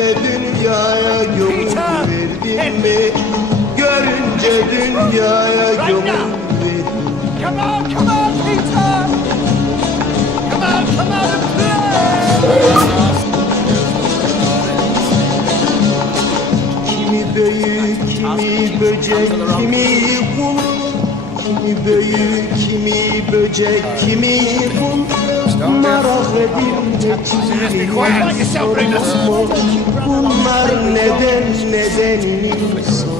Görünce dünyaya gömül verdin mi? Görünce dünyaya gömül verdin Come on, come on, Peter! Come on, come on play! Kimi büyük, kimi böcek, kimi kul. Kimi büyük, kimi böcek, kimi kul. Bunlar neden, nedenini sorar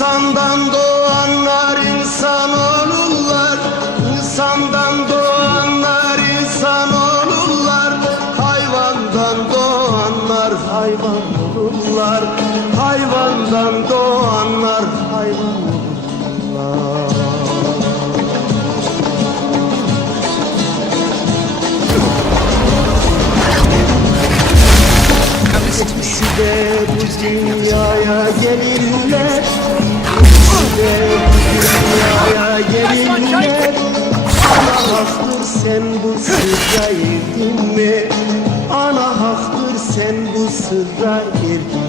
İnsandan doğanlar insan olurlar. İnsandan doğanlar insan olurlar. Hayvandan doğanlar hayvan olurlar. Hayvandan doğanlar hayvan olurlar. Hepsi de bu dünyaya gelirler sen bu sırra erdin mi? Ana haktır sen bu sırra erdin